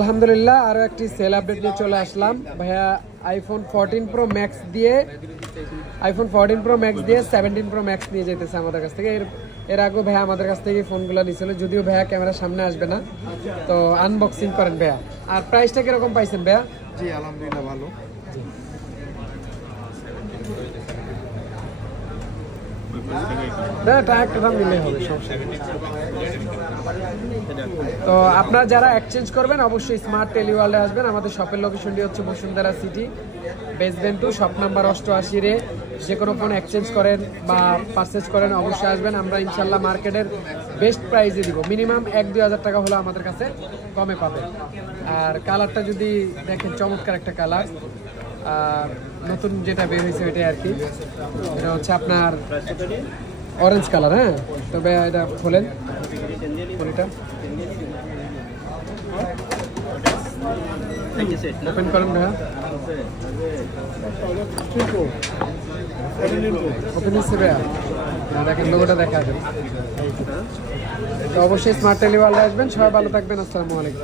আলহামদুলিল্লাহ আরো একটি সেল আপডেট নিয়ে চলে আসলাম ভাইয়া। আইফোন 14 প্রো ম্যাক্স দিয়ে 17 প্রো ম্যাক্স নিয়ে যেতেছে আমাদের কাছ থেকে। এর আগে ভাইয়া আমাদের কাছ থেকে ফোনগুলো নিয়েছিল, যদিও ভাইয়া ক্যামেরার সামনে আসবে না, তো আনবক্সিং করেন ভাইয়া। আর প্রাইসটা কিরকম পাইছেন ভাইয়া? জি আলহামদুলিল্লাহ ভালো। তো আপনারা যারা এক্সচেঞ্জ করবেন অবশ্যই স্মার্ট টেলিওয়ার্ল্ডে আসবেন। আমাদের শপের লোকেশনটি হচ্ছে Bashundhara city, basement 2, shop number 88 রে। যে কোনো ফোন এক্সচেঞ্জ করেন বা পারচেজ করেন অবশ্যই আসবেন। আমরা ইনশাল্লাহ মার্কেটের বেস্ট প্রাইসে দিব, মিনিমাম 1-2 হাজার টাকা হলো আমাদের কাছে কমে পাবেন। আর কালারটা যদি দেখেন, চমৎকার একটা কালার। আর নতুন যেটা বের হয়েছে ওইটাই আর কি, এটা হচ্ছে আপনার অরেঞ্জ কালার। হ্যাঁ, তবে এটা খোলেন, এটা ওপেন করেন ভাইয়া। ওপেন হচ্ছে ভাইয়া, দেখেন লোগোটা দেখা যাবে। তো অবশ্যই স্মার্ট টেলিওয়ার্ল্ডে আসবেন। সবাই ভালো থাকবেন, আসসালামু আলাইকুম।